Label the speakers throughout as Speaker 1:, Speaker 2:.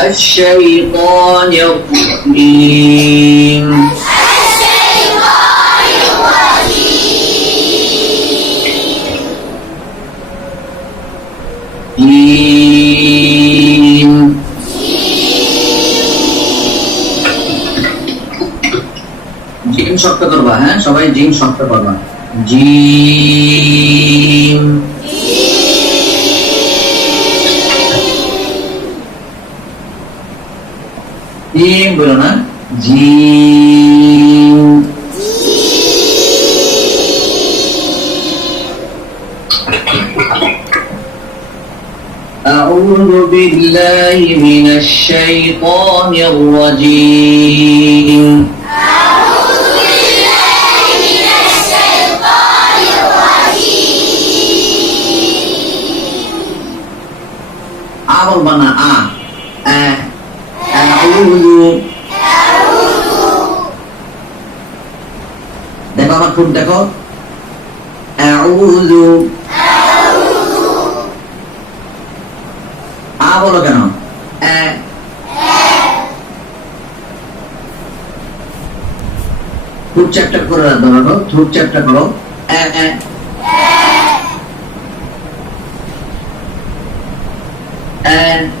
Speaker 1: الشيطان الرجيم gym gym শক্ত করবা হ্যাঁ সবাই জিম শক্ত করবা জিম জিম বলো না জিম أعوذ بالله من الشيطان الرجيم আ বলবা না আ আ আউযু দেখো আমার ঠোঁট দেখো। আ বলো কেন? এ। ঠোঁট চ্যাপটা করে ধরো ঠোঁট চ্যাপটা করো। এ এ। এ।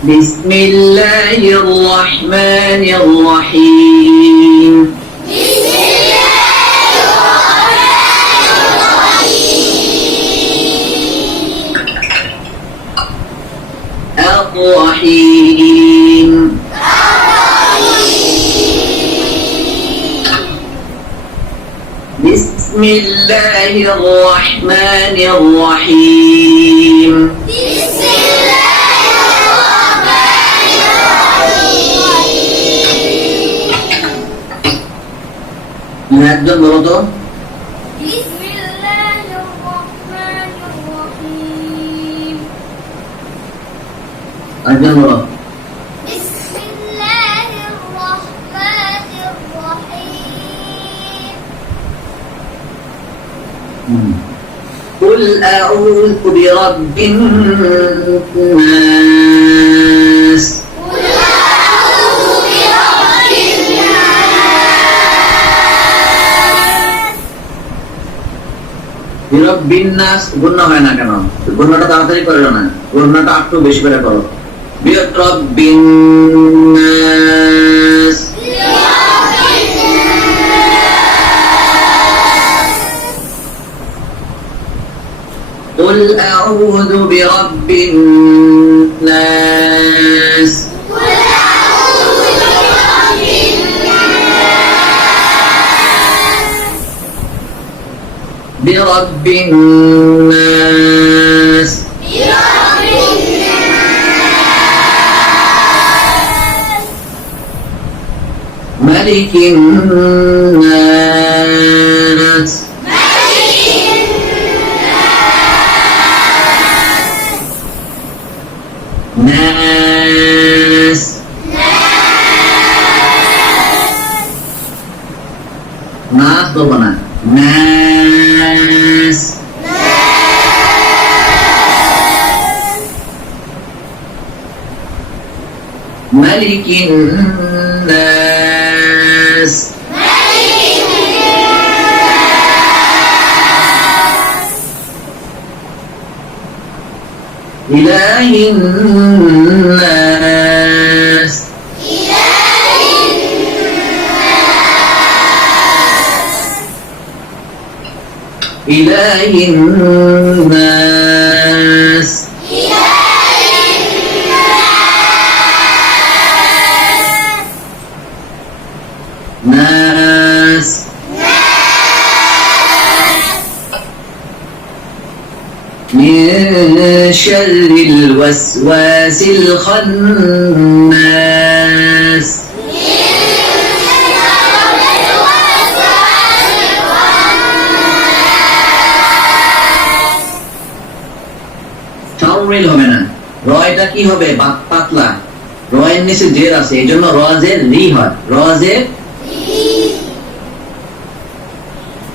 Speaker 1: بسم الله الرحمن الرحيم. بسم الله الرحمن الرحيم الرحيم.
Speaker 2: بسم الله الرحمن الرحيم.
Speaker 1: একজন বলো
Speaker 2: بسم الله الرحمن الرحيم
Speaker 1: قل أعوذ برب الناس বিরব্বিন নাস গুণ হয় না কেন গুণটা তাড়াতাড়ি করো না গুণটা একটু বেশি করে করো বিরব্বিন নাস قل أعوذ برب الناس
Speaker 2: برب الناس
Speaker 1: برب الناس ملك الناس
Speaker 2: ملك
Speaker 1: الناس إله الناس إله الناس ناس من شر الوسواس الخناس টাউরিল হবে না রয়টা কি হবে বাত- পাতলা রয়ের নিচে জের আছে এই জন্য রজের রি হয় রজের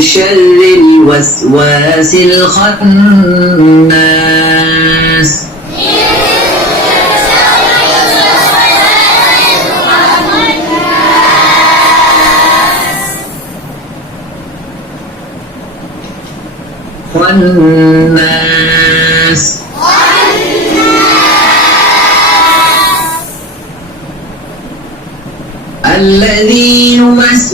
Speaker 1: شر الوسواس الخناس. خناس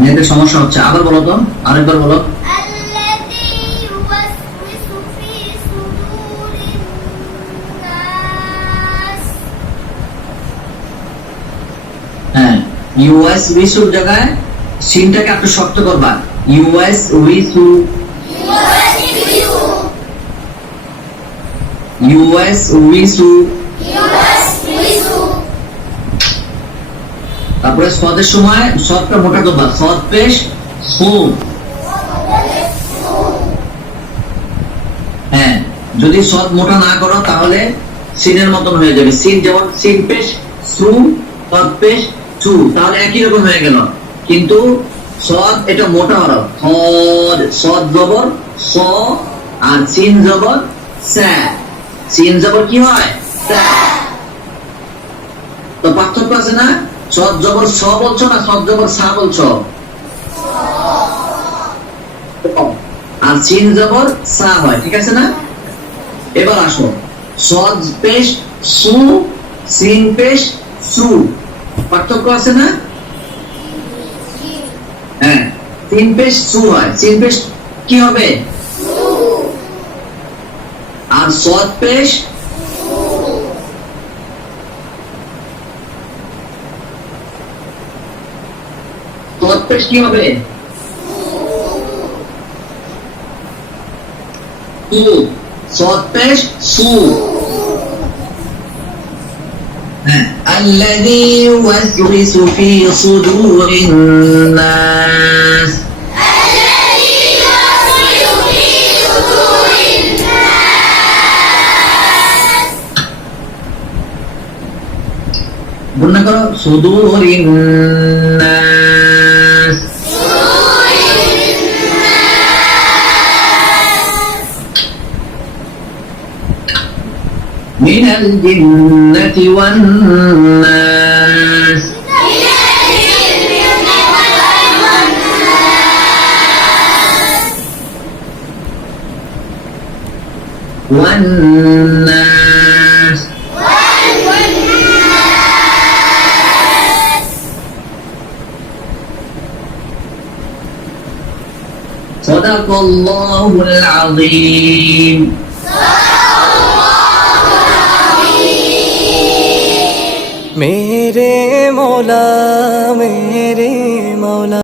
Speaker 1: মেয়েদের সমস্যা হচ্ছে। আবার বলো তো আরেকবার বলো। হ্যাঁ, ইউএস উইসুর জায়গায় সিনটাকে আপনি শক্ত করবা। ইউএস উইসু ইউএস উইসু তারপরে সদের সময় সদটা মোটা করবা সদ পেশ সু হ্যাঁ যদি সদ মোটা না করো, তাহলে সিনের মতন হয়ে যাবে। সিন যেমন সিন পেশ, সু, সদ পেশ সু তাহলে একই রকম হয়ে গেল। কিন্তু সদ এটা মোটা হলো। সদ সদ জবর, স, আর সিন জবর, স্যা। সিন জবর কি হয়? তো পার্থক্য আছে না? সদ জবর স বলছো না সদ জবর সা বলছো? আর সিন জবর সা হয়, ঠিক আছে না? এবার আসো। সদ পেশ, সু, সিন পেশ, সু। পার্থক্য আছে না? হ্যাঁ সিন পেশ, সু হয়। সিন পেশ কি হবে? আর সদ পেশ সদ পেশ কি হবে সু সদ পেশ সু হ্যাঁ। الذي يوسوس في صدور الناس গুণা করো সুদূর الناس من الجنة والناس. والناس. صدق الله العظيم.
Speaker 3: রে মোলা মে